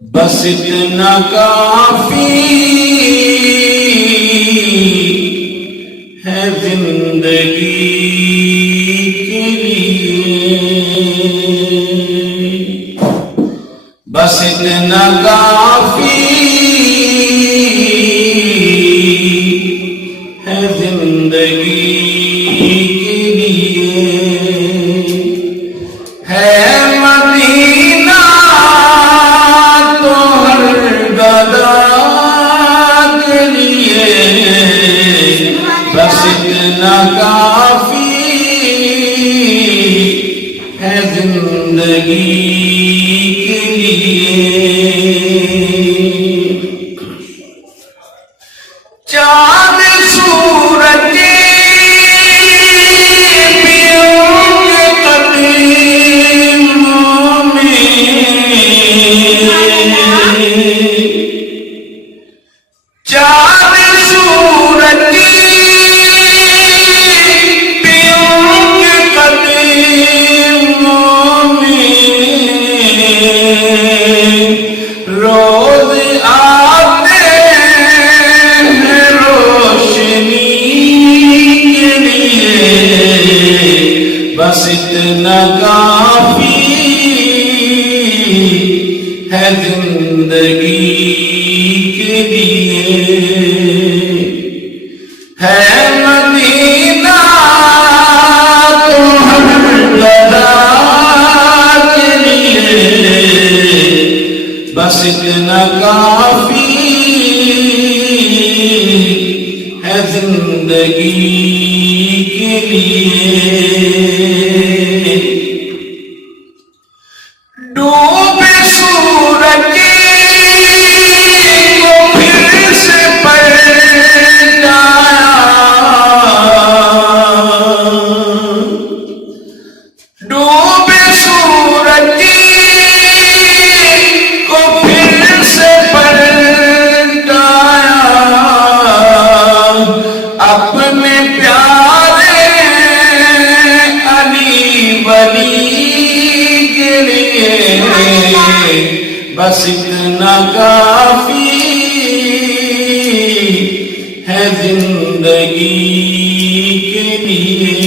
بس اتنا کافی ہے زندگی کے لیے، بس اتنا کافی ہے زندگی کے لیے، ہے مدینہ تو ہر گدا کے لیے، بس اتنا کافی ہے زندگی کے لیے۔ چاند سورج بھی ان کے قدموں میں، چاند سورج بھی ان کے قدموں میں، روز آتے ہیں روشنی کے لیے، بس اتنا کافی ہے زندگی کے لیے، ہے مدینہ تو ہر گدا کے لیے، بس اتنا کافی ہے زندگی کے لیے۔ ڈوبے سورج کو پھر سے پلٹایا، ڈوبے سورج کو پھر سے پلٹایا، اپنے پیارے علی ولی کے لیے، بس اتنا کافی ہے زندگی کے لیے۔